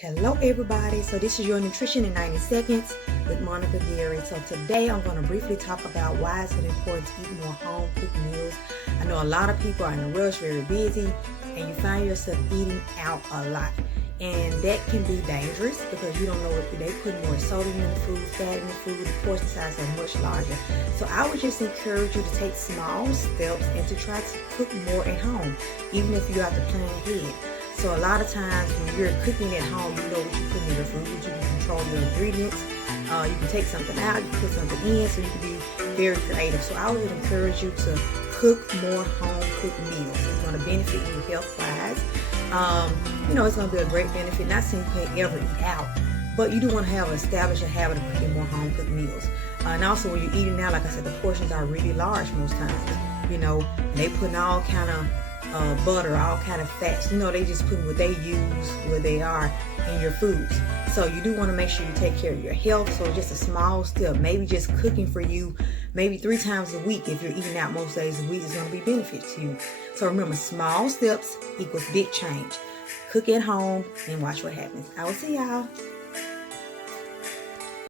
Hello everybody, so this is your nutrition in 90 seconds with Monica Gary. So today I'm going to briefly talk about why is it important to eat more home cooked meals. I know a lot of people are in a rush, very busy, and you find yourself eating out a lot. And that can be dangerous because you don't know if they put more sodium in the food, fat in the food, the portion size are much larger. So I would just encourage you to take small steps and to try to cook more at home, even if you have to plan ahead. So a lot of times when you're cooking at home, you know what you put in your food, you can control your ingredients. You can take something out, you can put something in, so you can be very creative. So I would encourage you to cook more home cooked meals. It's going to benefit you health-wise. It's going to be a great benefit. Not saying you can't ever eat out, but you do want to establish a habit of cooking more home cooked meals. And also when you're eating out, like I said, the portions are really large most times. They put in all kind of butter, all kind of fats. They just put what they use, where they are in your foods. So you do want to make sure you take care of your health. So just a small step, maybe just cooking for you, maybe 3 times a week. If you're eating out most days of the week, is going to be benefit to you. So remember, small steps equals big change. Cook at home and watch what happens. I will see y'all.